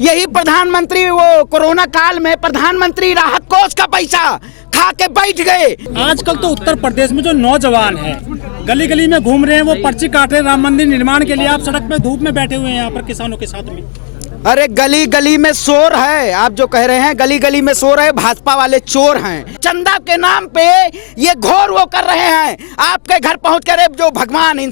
यही प्रधानमंत्री वो कोरोना काल में प्रधानमंत्री राहत कोष का पैसा खा के बैठ गए। आजकल तो उत्तर प्रदेश में जो नौजवान हैं गली गली में घूम रहे हैं, वो पर्ची काट रहे हैं राम मंदिर निर्माण के लिए। आप सड़क पे धूप में बैठे हुए हैं यहाँ पर किसानों के साथ में। अरे गली गली में शोर है, आप जो कह रहे हैं गली गली में शोर है, भाजपा वाले चोर हैं। चंदा के नाम पे ये घोर वो कर रहे हैं। आपके घर पहुंच कर जो भगवान है,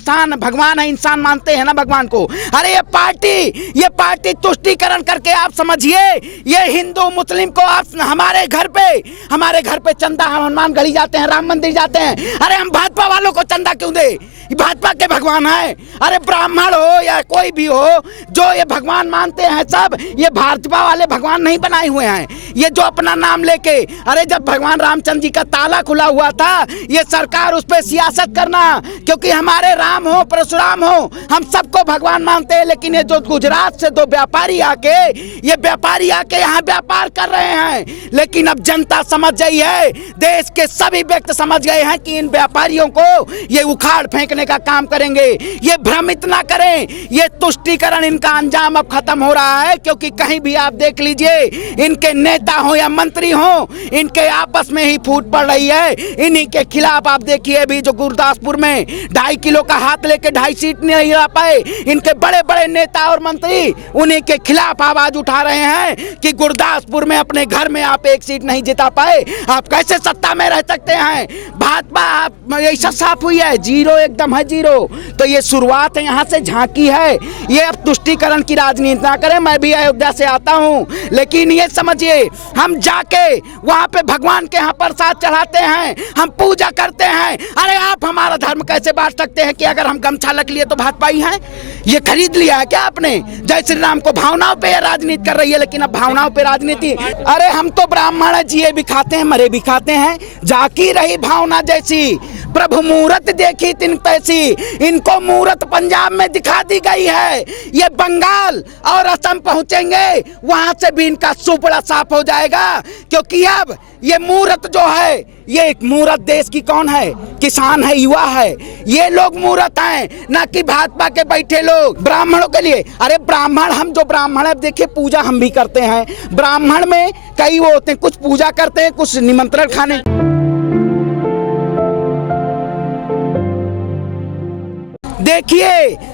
इंसान मानते हैं ना भगवान को। अरे ये पार्टी तुष्टीकरण करके आप समझिए, ये हिंदू मुस्लिम को आप हमारे घर पे चंदा हनुमान गढ़ी जाते हैं, राम मंदिर जाते हैं। अरे हम भाजपा वालों को चंदा क्यों दे? भाजपा के भगवान है। अरे ब्राह्मण हो या कोई भी हो, जो ये भगवान मानते हैं सब, ये भाजपा वाले भगवान नहीं बनाए हुए हैं। ये जो अपना नाम लेके, अरे जब भगवान रामचंद्र जी का ताला खुला हुआ था, ये सरकार उस पर सियासत करना, क्योंकि हमारे राम हो परशुराम हो, हम सबको भगवान मानते हैं। लेकिन ये जो गुजरात से दो व्यापारी आके यहाँ व्यापार कर रहे हैं, लेकिन अब जनता समझ गई है, देश के सभी व्यक्ति समझ गए हैं कि इन व्यापारियों को ये उखाड़ फेंकने का काम करेंगे। ये भ्रमित ना करें, ये तुष्टीकरण इनका अंजाम अब खत्म हो रहा है। क्योंकि कहीं भी आप देख लीजिए, इनके नेता हो या मंत्री हो, इनके आपस में ही फूट पड़ रही है। इन्हीं के खिलाफ आप देखिए, अभी जो गुरदासपुर में 2.5 किलो का हाथ लेके 2.5 सीट नहीं ला पाए, इनके बड़े बड़े नेता और मंत्री उन्हीं के खिलाफ आवाज उठा रहे हैं कि गुरदासपुर में अपने घर में आप 1 सीट नहीं जिता पाए, आप कैसे सत्ता में रह सकते हैं? भाजपा ऐसा साफ हुई है, जीरो, एकदम है जीरो। तो ये शुरुआत है, यहाँ से झांकी है। ये अब तुष्टीकरण की राजनीति ना करें। मैं भी अयोध्या से आता हूँ, लेकिन ये समझिए, हम जाके वहाँ पे भगवान के यहाँ प्रसाद चढ़ाते हैं, हम पूजा करते हैं। अरे आप हमारा धर्म कैसे बांट सकते हैं कि अगर हम गमछा लग लिए तो भाजपाई हैं? ये खरीद लिया है क्या आपने? जय श्री राम को भावनाओं पे राजनीति कर रही है, लेकिन अब भावनाओं पे राजनीति। अरे हम तो ब्राह्मण है, जिए भी खाते हैं, मरे भी खाते हैं। जाकी रही भावना जैसी, प्रभु मूरत देखी तिन तैसी। इनको मूरत पंजाब में दिखा दी गई है, ये बंगाल और असम पहुंचेंगे, वहां से भी इनका सुपड़ा साफ हो जाएगा। क्योंकि अब ये मूरत जो है, ये एक मूरत देश की कौन है? किसान है, युवा है। ये लोग मूरत हैं, ना कि भाजपा के बैठे लोग ब्राह्मणों के लिए। अरे ब्राह्मण, हम जो ब्राह्मण है, देखिए पूजा हम भी करते हैं। ब्राह्मण में कई वो होते हैं, कुछ पूजा करते हैं, कुछ निमंत्रण खाने। देखिए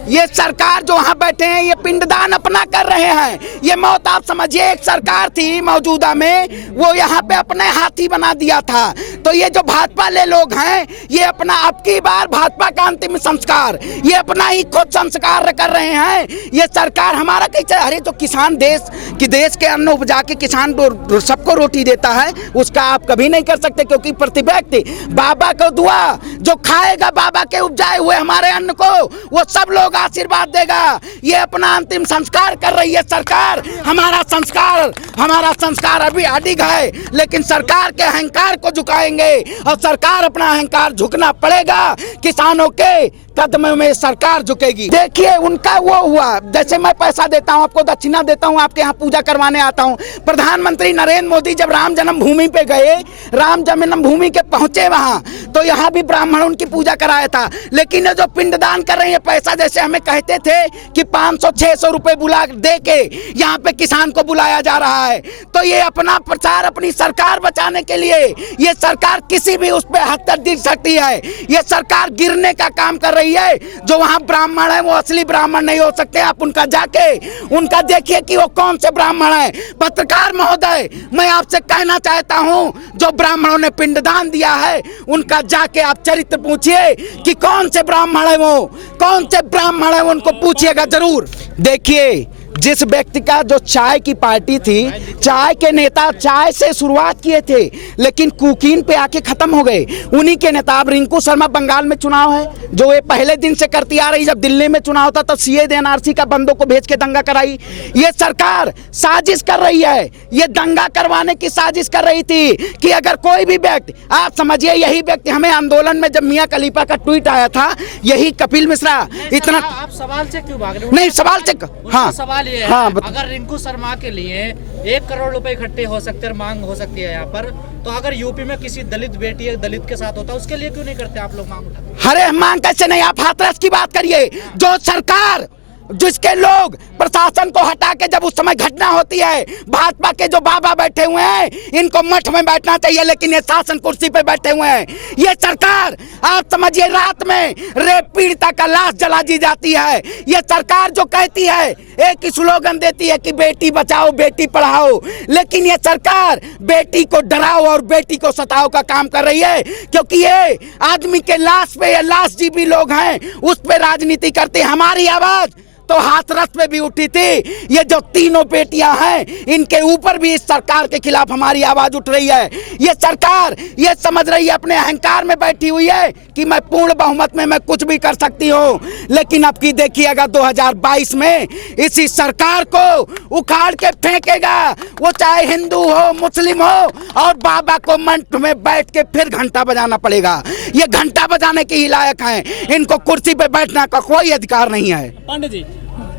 ये सरकार जो वहाँ बैठे हैं, ये पिंडदान अपना कर रहे हैं। ये मौत आप समझिए, एक सरकार थी मौजूदा में, वो यहाँ पे अपने हाथी बना दिया था। तो ये जो भाजपा ले लोग हैं, ये अपना अब की बार भाजपा का अंतिम संस्कार, ये अपना ही खुद संस्कार कर रहे हैं। ये सरकार हमारा कैसे? अरे तो किसान देश के अन्न उपजा के किसान सबको रोटी देता है, उसका आप कभी नहीं कर सकते। क्योंकि प्रति व्यक्ति बाबा को दुआ, जो खाएगा बाबा के उपजाए हुए हमारे अन्न को, वो सब लोग आशीर्वाद देगा। ये अपना अंतिम संस्कार कर रही है सरकार। हमारा संस्कार अभी अडिग है, लेकिन सरकार के अहंकार को झुकाएंगे, और सरकार अपना अहंकार झुकना पड़ेगा। किसानों के कदमों में सरकार झुकेगी। देखिए उनका वो हुआ, जैसे मैं पैसा देता हूँ, आपको दक्षिणा देता हूँ, आपके यहाँ पूजा करवाने आता हूँ। प्रधानमंत्री नरेंद्र मोदी जब राम जन्मभूमि पे गए, राम जन्मभूमि के पहुंचे वहाँ, तो यहाँ भी ब्राह्मण उनकी पूजा कराया था। लेकिन ये जो पिंडदान कर रहे हैं, पैसा जैसे हमें कहते थे कि 500-600 रुपए बुला दे के यहाँ पे किसान को बुलाया जा रहा है। तो ये अपना प्रचार, अपनी सरकार बचाने के लिए ये सरकार किसी भी उस पर हद तक दिख सकती है। ये सरकार गिरने का काम कर रही है। जो वहाँ ब्राह्मण है, वो असली ब्राह्मण नहीं हो सकते। आप उनका जाके उनका देखिए कि वो कौन से ब्राह्मण है। पत्रकार महोदय, मैं आपसे कहना चाहता हूँ, जो ब्राह्मणों ने पिंडदान दिया है, उनका जाके आप चरित्र पूछिए कि कौन से ब्राह्मण है, वो कौन से ब्राह्मण है, उनको पूछिएगा जरूर। देखिए जिस व्यक्ति का जो चाय की पार्टी थी, चाय के नेता चाय से शुरुआत किए थे, लेकिन कुकीन पे आके खत्म हो गए। उन्हीं के नेता, अब रिंकू शर्मा, बंगाल में चुनाव है, जो ये पहले दिन से करती आ रही। जब दिल्ली में चुनाव था तब सीए एनआरसी का बंदों को भेज के दंगा कराई। ये सरकार साजिश कर रही है, ये दंगा करवाने की साजिश कर रही थी कि अगर कोई भी व्यक्ति, आप समझिए यही व्यक्ति हमें आंदोलन में, जब मियां खलीफा का ट्वीट आया था, यही कपिल मिश्रा इतना। आप सवाल से क्यों भाग रहे हो? नहीं, सवाल से, हाँ सवाल ये है, हाँ, अगर रिंकू शर्मा के लिए 1 करोड़ रुपए इकट्ठे हो सकते हैं, मांग हो सकती है यहाँ पर, तो अगर यूपी में किसी दलित बेटी या दलित के साथ होता, उसके लिए क्यों नहीं करते आप लोग मांग उठाते? अरे मांग कैसे नहीं, आप हाथरस की बात करिए। जो सरकार जिसके लोग प्रशासन को हटा के जब उस समय घटना होती है, भाजपा के जो बाबा बैठे हुए हैं इनको मठ में बैठना चाहिए, लेकिन ये शासन कुर्सी पे बैठे हुए हैं। ये सरकार आप समझिए रात में रेप पीड़िता का लाश जला दी जाती है। ये सरकार जो कहती है एक स्लोगन देती है कि बेटी बचाओ बेटी पढ़ाओ, लेकिन ये सरकार बेटी को डराओ और बेटी को सताओ का काम कर रही है, क्योंकि ये आदमी के लाश पे, ये लाश जीवी लोग हैं उस पे राजनीति करते हैं। हमारी आवाज तो हाथरस पे भी उठी थी। ये जो तीनों बेटियां हैं इनके ऊपर भी इस सरकार के खिलाफ हमारी आवाज उठ रही है। ये सरकार ये समझ रही है, अपने अहंकार में बैठी हुई है कि मैं पूर्ण बहुमत में मैं कुछ भी कर सकती हूँ, लेकिन अब की देखिएगा 2022 में इसी सरकार को उखाड़ के फेंकेगा, वो चाहे हिंदू हो मुस्लिम हो, और बाबा को मंच में बैठ के फिर घंटा बजाना पड़ेगा। ये घंटा बजाने के ही लायक हैं, इनको कुर्सी पे बैठने का कोई अधिकार नहीं है। पांडे जी,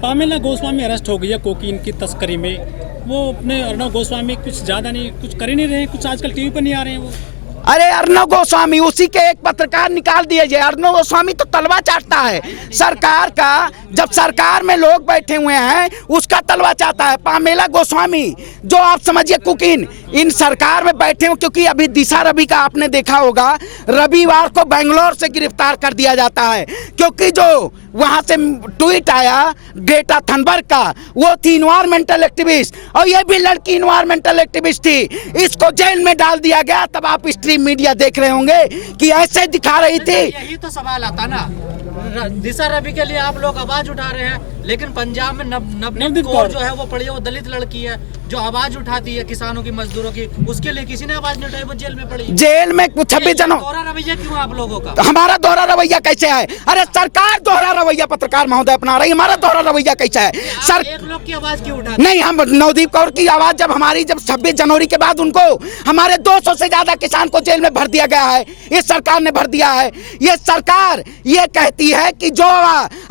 पामेला गोस्वामी अरेस्ट हो गई है कोकीन की तस्करी में। वो अपने अर्णव गोस्वामी कुछ ज़्यादा नहीं, कुछ कर ही नहीं रहे हैं, कुछ आजकल टीवी पर नहीं आ रहे हैं वो। अरे अर्णव गोस्वामी, उसी के एक पत्रकार निकाल दिए जाए। अर्णव गोस्वामी तो तलवा चाटता है सरकार का, जब सरकार में लोग बैठे हुए हैं उसका तलवा चाहता है। पामेला गोस्वामी जो आप समझिए कुकीन इन सरकार में बैठे हो, क्योंकि अभी दिशा रवि का आपने देखा होगा, रविवार को बेंगलोर से गिरफ्तार कर दिया जाता है, क्योंकि जो वहां से ट्वीट आया ग्रेटा थनबर्ग का, वो थी इन्वायरमेंटल एक्टिविस्ट और ये भी लड़की इन्वायरमेंटल एक्टिविस्ट थी। इसको जेल में डाल दिया गया। तब आप स्ट्रीम मीडिया देख रहे होंगे कि ऐसे दिखा रही थी। यही तो सवाल आता ना, दिशा रवि के लिए आप लोग आवाज उठा रहे हैं, लेकिन पंजाब में नवनीत कौर जो है वो पड़ी है, वो दलित लड़की है जो आवाज उठाती है किसानों की मजदूरों की, उसके लिए किसी ने आवाज नहीं उठाई, वो जेल में पड़ी है। जेल में 26 जनों। दोहरा रवैया क्यों आप लोगों का? हमारा दोहरा रवैया कैसे है? अरे सरकार दोहरा रवैया पत्रकार महोदय अपना रही, हमारा दोहरा रवैया कैसा है? सर एक लोग की आवाज क्यों उठाते? नहीं, हम नवदीप कौर की आवाज जब 26 जनवरी के बाद उनको हमारे 200 से ज्यादा किसान को जेल में भर दिया गया है, इस सरकार ने भर दिया है। ये सरकार ये कहती है कि जो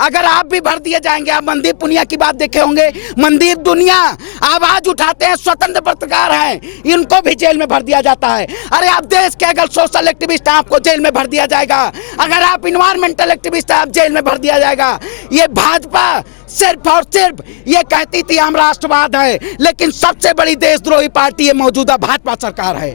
अगर आप भी भर दिए जाएंगे, आप मनदीप पुनिया की बात देखे होंगे, मनदीप दुनिया आवाज उठाते हैं, स्वतंत्र पत्रकार हैं, इनको भी जेल में भर दिया जाता है। अरे आप देश के अगर सोशल एक्टिविस्ट हैं आपको जेल में भर दिया जाएगा, अगर आप इन्वायरमेंटल एक्टिविस्ट हैं आप जेल में भर दिया जाएगा। ये भाजपा सिर्फ और सिर्फ ये कहती थी हम राष्ट्रवाद है, लेकिन सबसे बड़ी देशद्रोही पार्टी ये मौजूदा भाजपा सरकार है।